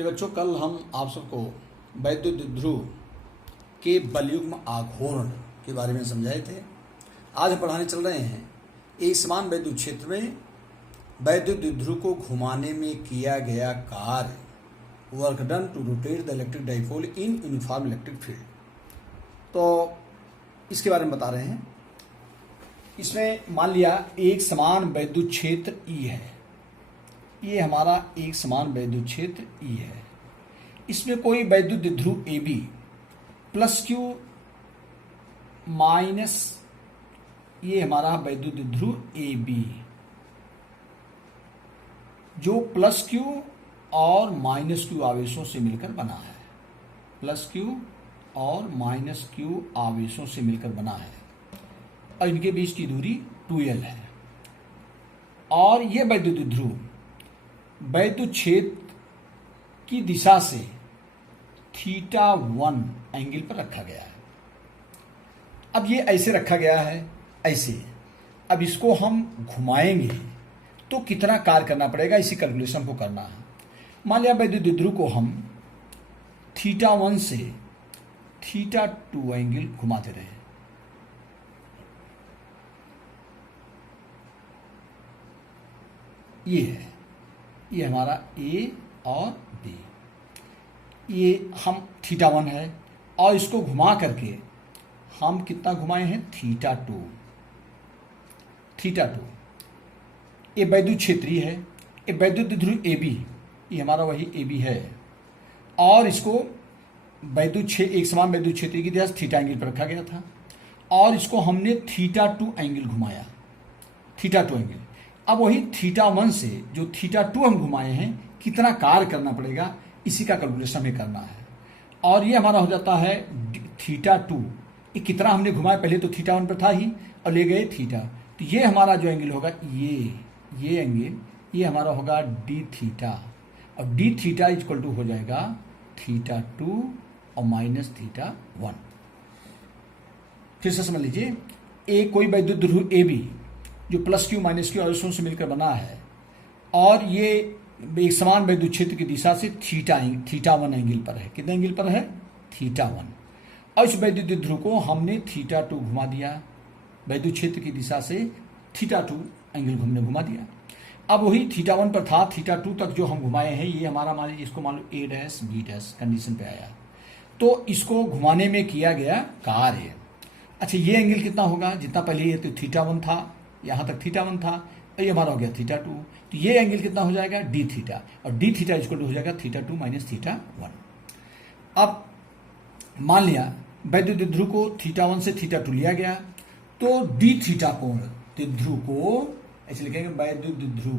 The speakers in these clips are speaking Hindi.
प्रिय बच्चों, कल हम आप सबको वैद्युत द्विध्रुव के बलयुग्म आघूर्ण के बारे में समझाए थे। आज हम पढ़ाने चल रहे हैं एक समान वैद्युत क्षेत्र में वैद्युत द्विध्रुव को घुमाने में किया गया कार्य, work done to rotate the electric dipole in uniform electric field. तो इसके बारे में बता रहे हैं। इसमें मान लिया एक समान वैद्युत क्षेत्र ई है, ये हमारा एक समान वैद्युत क्षेत्र ई है। इसमें कोई वैद्युत द्विध्रुव A B plus Q minus, ये हमारा वैद्युत द्विध्रुव ए बी जो प्लस क्यू और माइनस क्यू आवेशों से मिलकर बना है। प्लस क्यू और माइनस क्यू आवेशों से मिलकर बना है और इनके बीच की दूरी 2l है। और यह वैद्युत द्विध्रुव वैद्युत क्षेत्र की दिशा से θ1 एंगल पर रखा गया है। अब ये ऐसे रखा गया है, ऐसे। अब इसको हम घुमाएंगे तो कितना कार्य करना पड़ेगा, इसी कैलकुलेशन को करना है। मान लिया वैद्युत द्विध्रुव को हम θ1 से θ2 एंगल घुमाते रहे। ये है, ये हमारा ए और बी, ये हम θ1 है और इसको घुमा करके हम कितना घुमाए हैं, θ2। ये वैद्युत क्षेत्रीय है। ये वैद्युत द्विध्रुव ए बी, ये हमारा वही ए बी है और इसको एक समान वैद्युत क्षेत्र की दिशा थीटा एंगल पर रखा गया था और इसको हमने θ2 एंगल घुमाया, θ2 एंगल। अब वही θ1 से जो θ2 हम घुमाए हैं कितना कार्य करना पड़ेगा, इसी का कैलकुलेशन हमें करना है। और ये हमारा हो जाता है θ2, ये कितना हमने घुमाया, पहले तो θ1 पर था ही और ले गए θ, तो ये हमारा जो एंगल होगा ये एंगल, ये हमारा होगा डी थीटा। और डी थीटा इक्वल टू हो जाएगा θ2 और माइनस θ1। फिर से समझ लीजिए, ए कोई वैद्युत द्विध्रुव ए बी जो प्लस क्यू माइनस क्यू आवेशों से मिलकर बना है और ये एक समान वैद्युत क्षेत्र की दिशा से θ1 एंगल पर है। कितने एंगल पर है, θ1। और इस वैद्युत द्विध्रुव को हमने θ2 घुमा दिया, वैद्युत क्षेत्र की दिशा से θ2 एंगल हमने घुमा दिया। अब वही θ1 पर था, θ2 तक जो हम घुमाए हैं, ये हमारा मान लीजिए इसको मान लो a dash b dash condition पे आया, तो इसको घुमाने में किया गया कार्य। अच्छा, ये एंगल कितना होगा, जितना पहले ये तो θ1 था, यहाँ तक θ1 था, ये हमारा हो गया θ2, तो ये एंगल कितना हो जाएगा, डी थीटा। और डी थीटा इक्वल हो जाएगा θ2 माइनस θ1। अब मान लिया वैद्युत द्विध्रुव को θ1 से θ2 लिया गया, तो डी थीटा कोण द्विध्रुव को ऐसे लिखेंगे, वैद्युत द्विध्रुव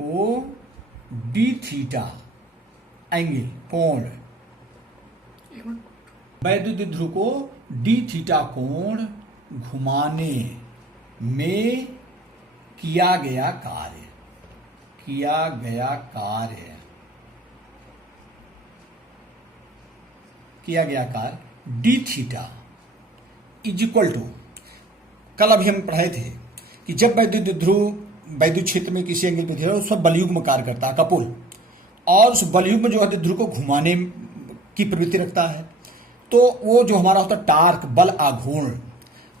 को डी थीटा एंगल कोण, वैद्युत द्विध्रुव को डी थीटा कोण घुमाने में किया गया कार्य D theta is equal to, कल अभी हम पढ़ाए थे कि जब वैद्युत द्विध्रुव वैद्युत क्षेत्र में किसी एंगल पे उस पर बलयुग्म कार्य करता है, कपुल, और उस बलयुग्म जो है द्विध्रुव को घुमाने की प्रवृत्ति रखता है, तो वो जो हमारा होता है टार्क, बल आघूर्ण।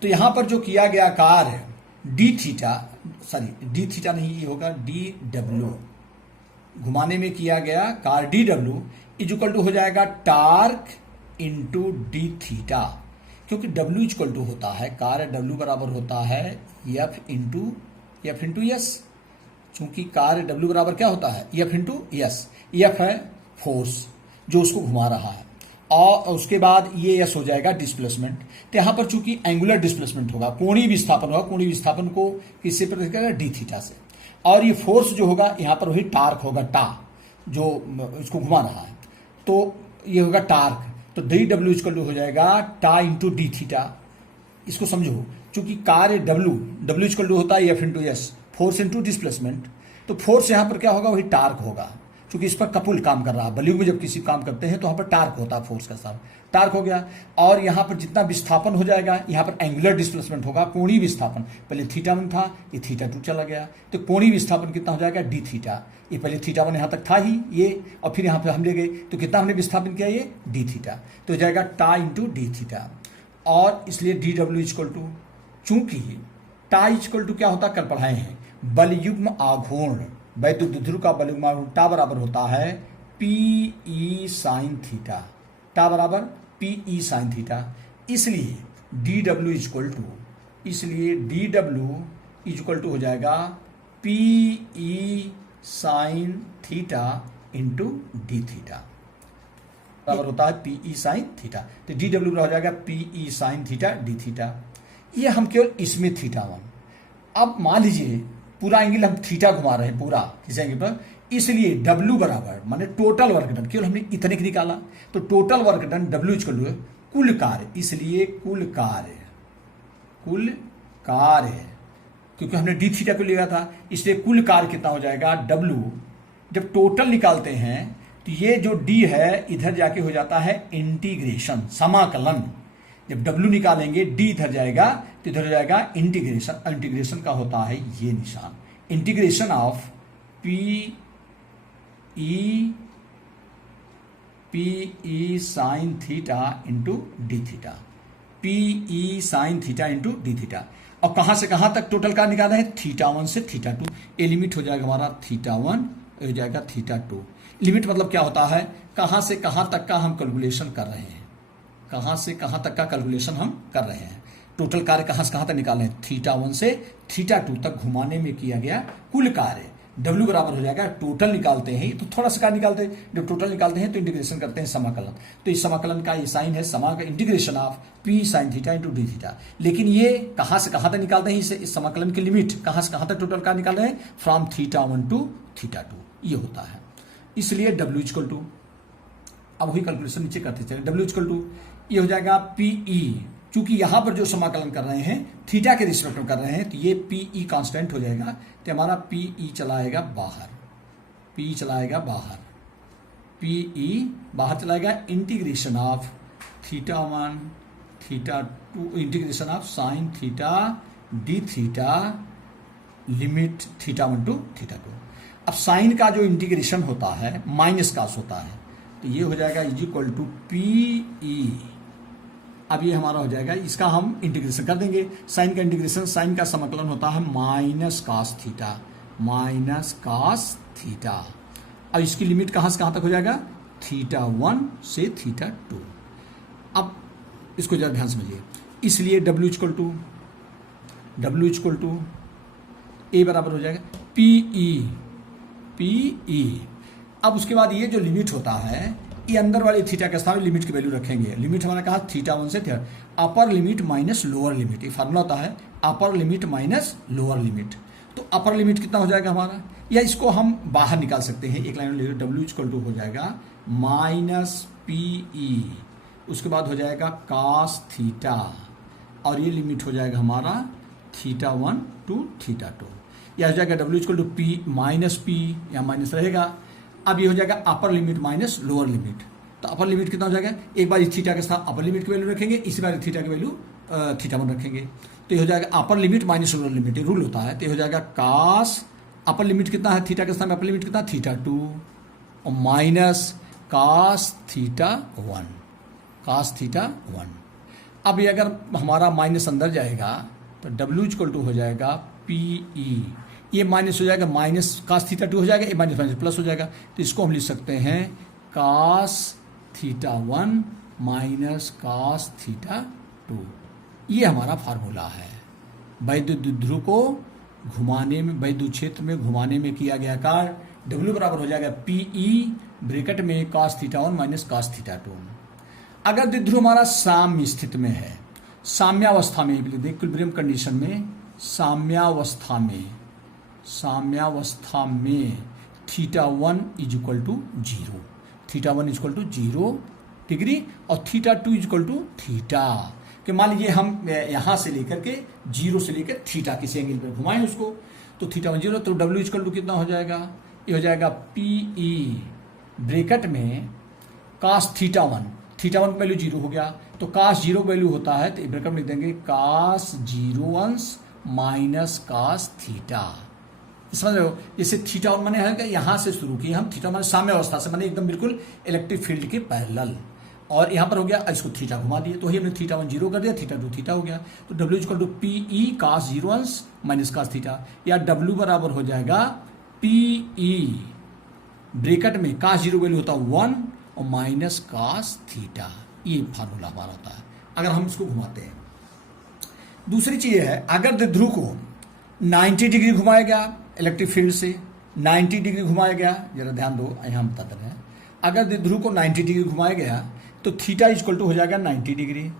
तो यहां पर जो किया गया कार्य डी थीटा नहीं, ये होगा डी डब्ल्यू, घुमाने में किया गया कार्य D W is equal to हो जाएगा टार्क इंटू डी थीटा, क्योंकि डब्ल्यू इक्वल टू होता है कार्य, डब्ल्यू बराबर होता है एफ इंटू एस। चूंकि कार्य डब्ल्यू बराबर क्या होता है, एफ इंटू एस। एफ है फोर्स जो उसको घुमा रहा है और उसके बाद ये एस हो जाएगा डिस्प्लेसमेंट। तो यहां पर चूंकि एंगुलर डिस्प्लेसमेंट होगा, कोणीय विस्थापन होगा, कोणीय विस्थापन को किससे प्रकट करेगा, डी थीटा से। और ये फोर्स जो होगा यहां पर वही टार्क होगा, टा, जो इसको घुमा रहा है, तो ये होगा टार्क। तो डी डब्ल्यू इक्वल टू हो जाएगा टा इंटू डी थीटा। इसको समझो, चूंकि कार्य डब्ल्यू इक्वल टू होता है F into S, force into displacement, तो फोर्स यहां पर क्या होगा, वही टार्क होगा। चूंकि इस पर कपुल काम कर रहा है, बलून में जब किसी काम करते हैं तो वहां पर टार्क होता है, फोर्स का साथ टार्क हो गया। और यहाँ पर जितना विस्थापन हो जाएगा, यहाँ पर एंगुलर डिस्प्लेसमेंट होगा, कोणीय विस्थापन, पहले θ1 था, ये θ2 चला गया, तो कोणीय विस्थापन कितना हो जाएगा dθ। ये पहले θ1 यहाँ तक था ही ये, और फिर यहाँ पे हम ले गए तो कितना हमने विस्थापन किया, ये dθ, तो हो जाएगा टा इंटू dθ। और इसलिए dw इक्वल टू, चूंकि टा इक्वल टू क्या होता है, कल पढ़ाए हैं, बलयुग्म आघूर्ण, वैद्युत ध्रुव का बलयुग्म आघूर्ण टा बराबर होता है पी साइन थीटा, टा बराबर पी साइन थीटा। इसलिए dw इक्वल टू हो जाएगा P sine theta into D theta, बराबर होता है पी साइन थीटा। तो dw हो जाएगा P sign theta d theta. ये हम केवल इसमें θ1। अब मान लीजिए पूरा एंगल हम थीटा घुमा रहे हैं पूरा किस एंगल पर, इसलिए W बराबर माने टोटल वर्क डन, केवल हमने इतने की निकाला, तो total work done W equal to कुल कार्य, इसलिए कुल कार्य क्योंकि हमने डी थीटा को लिया था, इसलिए कुल कार्य कितना हो जाएगा W। जब टोटल निकालते हैं तो ये जो D है इधर जाके हो जाता है इंटीग्रेशन, समाकलन। जब W निकालेंगे D इधर जाएगा तो इधर हो जाएगा इंटीग्रेशन। इंटीग्रेशन का होता है ये निशान, integration of P E sine theta into D theta, P sine theta into D theta. और कहां से कहां तक टोटल का निकाला है, θ1 से θ2। ये लिमिट हो जाएगा हमारा θ1, हो जाएगा θ2। लिमिट मतलब क्या होता है, कहां से कहां तक का हम कैलकुलेशन कर रहे हैं, कहां से कहां तक का कैलकुलेशन हम कर रहे हैं। टोटल कार्य कहां से कहां तक निकाले हैं, θ1 से θ2 तक घुमाने में किया गया कुल कार्य। W बराबर हो जाएगा, टोटल निकालते हैं तो थोड़ा सा कार्य निकालते हैं, जब टोटल निकालते हैं तो इंटीग्रेशन करते हैं समाकलन, तो इस समाकलन का ये साइन है समाकलन, integration of P sine theta into D theta. लेकिन ये कहां से कहां तक निकालते हैं, इस समाकलन की लिमिट कहां से कहां तक टोटल कार्य निकाल रहे हैं, फ्रॉम θ1 टू θ2 ये होता है। इसलिए W इक्वल टू, अब वही कैलकुलेशन नीचे करते चले, W इक्वल टू ये हो जाएगा पीई, चूंकि यहां पर जो समाकलन कर रहे हैं थीटा के रिस्पेक्ट में कर रहे हैं तो ये पीई कांस्टेंट हो जाएगा, तो हमारा पीई चलाएगा बाहर, पी चलाएगा बाहर, पीई बाहर चलाएगा। Integration of θ1 θ2 integration of sine theta d theta limit θ1 to θ2। अब साइन का जो इंटीग्रेशन होता है माइनस कास होता है, तो ये हो जाएगा इज इक्वल टू पीई। अब ये हमारा हो जाएगा, इसका हम इंटीग्रेशन कर देंगे, साइन का इंटीग्रेशन, साइन का समाकलन होता है minus cos theta, minus cos theta. अब इसकी लिमिट कहां से कहां तक हो जाएगा, θ1 से θ2। अब इसको जरा ध्यान समझिए, इसलिए W इक्वल टू ए बराबर हो जाएगा पीई। अब उसके बाद ये जो लिमिट होता है, ये अंदर वाले थीटा के स्थान में लिमिट की वैल्यू रखेंगे। लिमिट हमारा कहा θ1 से θ, upper limit minus lower limit, ये फार्मूला होता है upper limit minus lower limit. तो अपर लिमिट कितना हो जाएगा हमारा, या इसको हम बाहर निकाल सकते हैं, एक लाइन में W इक्वल टू हो जाएगा माइनस पीई, उसके बाद हो जाएगा कास थीटा, और ये लिमिट हो जाएगा हमारा θ1 टू θ2। यह हो जाएगा W equal to P minus P, या माइनस रहेगा। अब ये हो जाएगा upper limit minus lower limit, तो अपर लिमिट कितना हो जाएगा, एक बार इस थीटा के साथ अपर लिमिट की वैल्यू रखेंगे, इसी बार थीटा की वैल्यू θ1 रखेंगे, तो ये हो जाएगा upper limit minus lower limit, ये रूल होता है। तो ये हो जाएगा कास, अपर लिमिट कितना है थीटा के साथ में, अपर लिमिट कितना θ2, और माइनस कास θ1, कास θ1। अब ये अगर हमारा माइनस अंदर जाएगा तो W इक्वल टू हो जाएगा पीई, ये माइनस हो जाएगा, माइनस कास θ2 हो जाएगा, ये माइनस माइनस प्लस हो जाएगा, तो इसको हम लिख सकते हैं कास θ1 माइनस कास θ2। ये हमारा फार्मूला है। वैद्युत ध्रुव को घुमाने में, वैद्युत क्षेत्र में घुमाने में किया गया कार्य W बराबर हो जाएगा पीई ब्रैकेट में कास θ1 माइनस कास θ2। अगर द्विध्रुव हमारा साम्य स्थिति में है, साम्यावस्था में, इक्विलिब्रियम कंडीशन में, साम्यावस्था में θ1 is equal to 0, θ1 is equal to 0 degree, और θ2 इज इक्वल टू थीटा। कि मान लीजिए हम यहां से लेकर के 0 से लेकर थीटा किसी एंगल पर घुमाएं उसको, तो θ1 0, तो W इज इक्वल टू कितना हो जाएगा, ये हो जाएगा पीई ब्रैकेट में कास थीटा वन की वैल्यू 0 हो गया, तो कास 0 वैल्यू होता है तो ब्रैकेट में लिख देंगे कास 0 अंश माइनस कास थीटा। समझ रहे हो, जैसे थीटा वन माने है कि यहाँ से शुरू किए हम, थीटा माने साम्य अवस्था से, माने एकदम बिल्कुल इलेक्ट्रिक फील्ड के पैरेलल, और यहाँ पर हो गया इसको थीटा घुमा दिए, तो ही हमने थीटा 1 0 कर दिया, थीटा 2 थीटा हो गया, तो W इक्वल टू पीई कास 0 अंश माइनस कास थीटा, या W बराबर हो जाएगा पीई ब्रैकेट में कास 0 वैल्यू होता है 1 और माइनस कास थीटा। ये फार्मूला हमारा होता है अगर हम इसको घुमाते हैं। दूसरी चीज है, अगर द्विध्रुव को 90 डिग्री घुमाया गया इलेक्ट्रिक फील्ड से, 90 डिग्री घुमाया गया, जरा ध्यान दो यहाँ हम बताते हैं, अगर द्विध्रुव को 90 डिग्री घुमाया गया तो थीटा इक्वल टू हो जाएगा 90 डिग्री।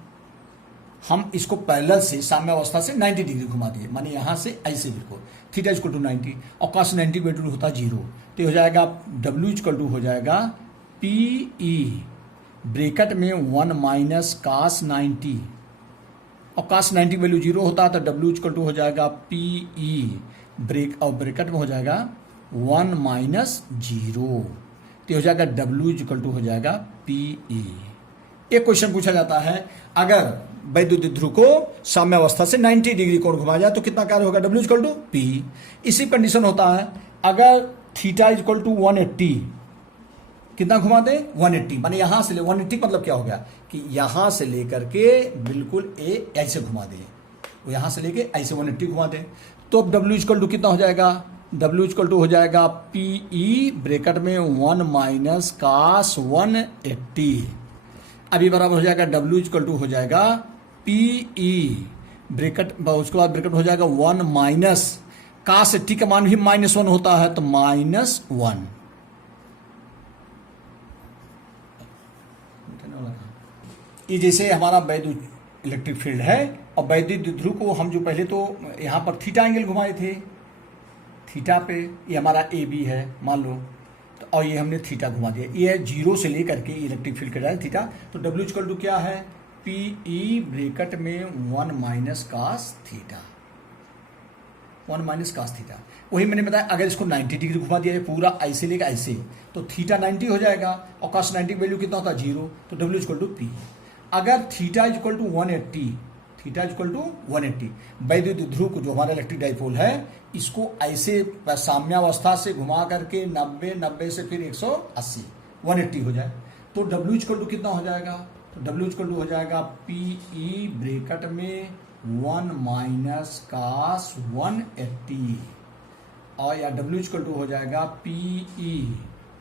हम इसको पैरेलल से साम्य अवस्था से 90 डिग्री घुमा दिए, माने यहाँ से ऐसे बिल्कुल, थीटा इक्वल टू 90 और कास 90 वैल्यू होता है 0, तो हो जाएगा W इक्वल टू हो जाएगा पीई ब्रैकेट में 1 माइनस कास 90, और कास 90 वैल्यू 0 होता है तो W इक्वल टू हो जाएगा पीई ब्रैकेट में हो जाएगा 1 माइनस 0, तो हो जाएगा W इक्वल टू हो जाएगा पीई। एक क्वेश्चन पूछा जाता है, अगर वैद्युत द्विध्रुव को साम्य अवस्था से 90 डिग्री कोण घुमाया जाए तो कितना कार्य होगा, W इक्वल टू पी। इसी कंडीशन होता है अगर थीटा इक्वल टू 180, कितना घुमा दे 180, माने यहां से ले 180 मतलब क्या हो गया कि यहां से लेकर के बिल्कुल ऐसे घुमा दे, वो यहां से लेके ऐसे 180 घुमा दे, तो W इक्वल टू कितना हो जाएगा, W इक्वल टू हो जाएगा पीई ब्रैकेट में 1 माइनस कास 180, अभी बराबर हो जाएगा W इक्वल टू हो जाएगा पीई ब्रैकेट, उसके बाद ब्रैकेट हो जाएगा 1 माइनस कास 80 का मान भी -1 होता है तो -1। ये जैसे हमारा वैद्युत इलेक्ट्रिक फील्ड है, और वैद्युत द्विध्रुव को हम जो पहले तो यहाँ पर थीटा एंगल घुमाए थे, थीटा पे ये हमारा ए बी है मान लो, तो और ये हमने थीटा घुमा दिया, ये 0 से लेकर के इलेक्ट्रिक फील्ड का थीटा, तो W इक्वल टू क्या है पीई ब्रैकेट में 1 minus cos theta, 1 minus cos theta. वही मैंने बताया अगर इसको 90 डिग्री घुमा दिया जाए पूरा ऐसे लेकर ऐसे, तो थीटा 90 हो जाएगा और कास 90 वैल्यू कितना होता है 0, तो W इक्वल टू पी। अगर theta equal to 180, theta equal to 180, वैद्युत द्विध्रुव को जो हमारा इलेक्ट्रिक डाइपोल है इसको ऐसे साम्यावस्था से घुमा करके 90 90 से फिर 180 180 हो जाए, तो W इक्वल टू कितना हो जाएगा, तो W इक्वल टू हो जाएगा पीई ब्रैकेट में 1 माइनस कास 180, और या W इक्वल टू हो जाएगा पीई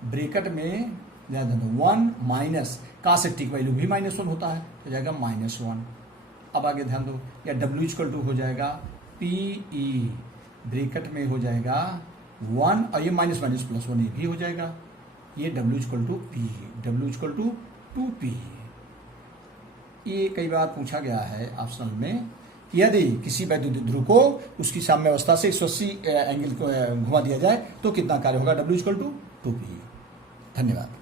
ब्रैकेट में 1 माइनस कास 80 की वैल्यू भी -1 होता है, हो जाएगा -1। अब आगे ध्यान दो, या W इक्वल टू हो जाएगा पीई ब्रैकेट में हो जाएगा 1 और ये माइनस माइनस प्लस 1 ये भी हो जाएगा, ये W equal to P, W equal to 2p। ये कई बार पूछा गया है ऑप्शनल में, यदि किसी वैद्युत द्विध्रुव को उसकी साम्य अवस्था से 180 एंगल को घुमा दिया जाए तो कितना कार्य होगा, W इक्वल टू 2p। धन्यवाद।